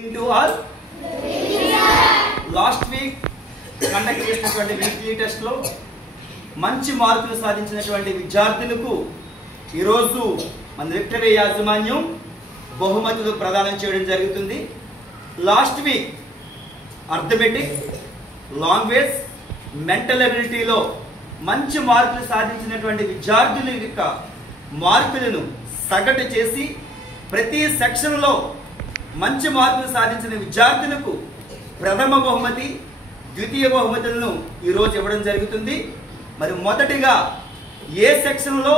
To all, last week conduct చేసినటువంటి weekly test లో మంచి మార్కులు సాధించినటువంటి విద్యార్థులకు ఈరోజు మన విక్టరీ యాజమాన్యం బహుమతులు ప్రదానం చేయడం జరుగుతుంది. Last week arithmetic, language, mental ఎబిలిటీలో మంచి మార్కులు సాధించినటువంటి విద్యార్థుల యొక్క మార్కులను సగటు చేసి ప్రతి సెక్షన్లో మంచి మార్కులు సాధించిన విద్యార్థులకు ప్రథమ బహుమతి, ద్వితీయ బహుమతులను ఈరోజు ఇవ్వడం జరుగుతుంది. మరి మొదటిగా ఏ సెక్షన్లో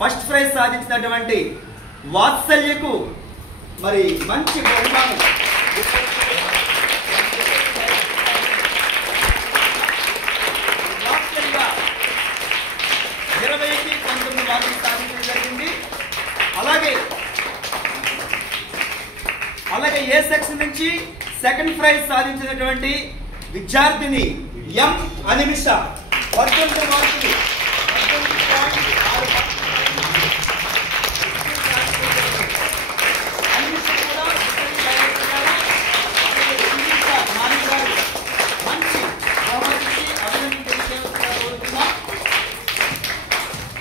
ఫస్ట్ ప్రైజ్ సాధించినటువంటి వాత్సల్యకు మరి మంచి బహుమానం 20కి 19 మార్కులు సాధించడం జరిగింది. అలాగే ఏ సెక్షన్ నుంచి సెకండ్ ప్రైజ్ సాధించినటువంటి విద్యార్థిని ఎం అనిమిష 18 మార్కులు, 18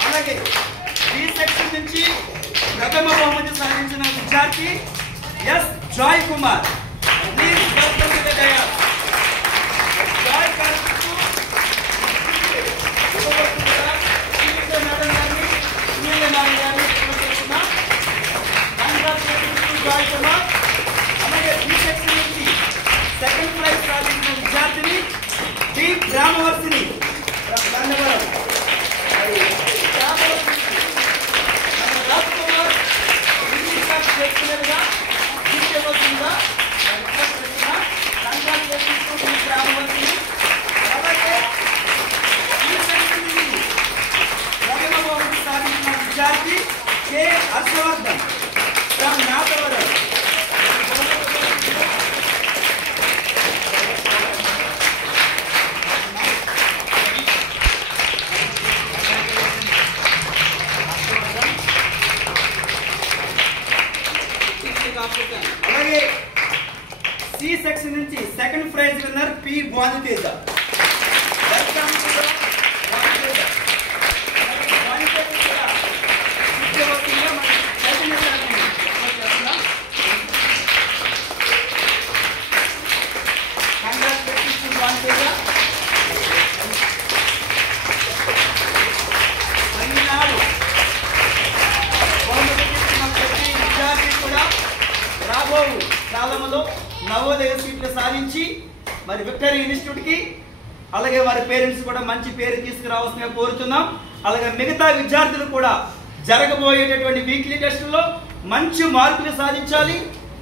అలాగే ఈ సెక్షన్ నుంచి ప్రథమ బహుమతి సాధించిన విద్యార్థి S Joy Kumar. Please welcome to the dais. Joy గారికి జాయ్ కుమార్. అలాగే ఈ సెక్షన్ నుంచి సెకండ్ ప్రైజ్ సాధించిన విద్యార్థిని డి గ్రామవర్సిని విద్యార్థి కె హర్షవర్ధన్ ఫ్రమ్ నాగవరం. అలాగే సి సెక్షన్ నుంచి second prize winner P Bhanu Teja. Welcome to the Bhanu Teja. రాబో కాలంలో నవోదయ సీట్లు సాధించి మరి విక్టరీ ఇన్స్టిట్యూట్ కి అలాగే వారి పేరెంట్స్ కూడా మంచి పేరు తీసుకురావాల్సిందిగా కోరుతున్నాం. అలాగే మిగతా విద్యార్థులు కూడా జరగబోయేటటువంటి వీక్లీ టెస్టుల్లో మంచి మార్కులు సాధించాలి.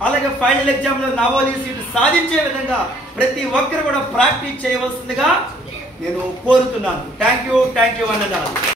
అలాగే ఫైనల్ ఎగ్జామ్ లో నవోదయ సీట్లు సాధించే విధంగా ప్రతి ఒక్కరు కూడా ప్రాక్టీస్ చేయవలసిందిగా నేను కోరుతున్నాను. Thank you అన్నదాలు.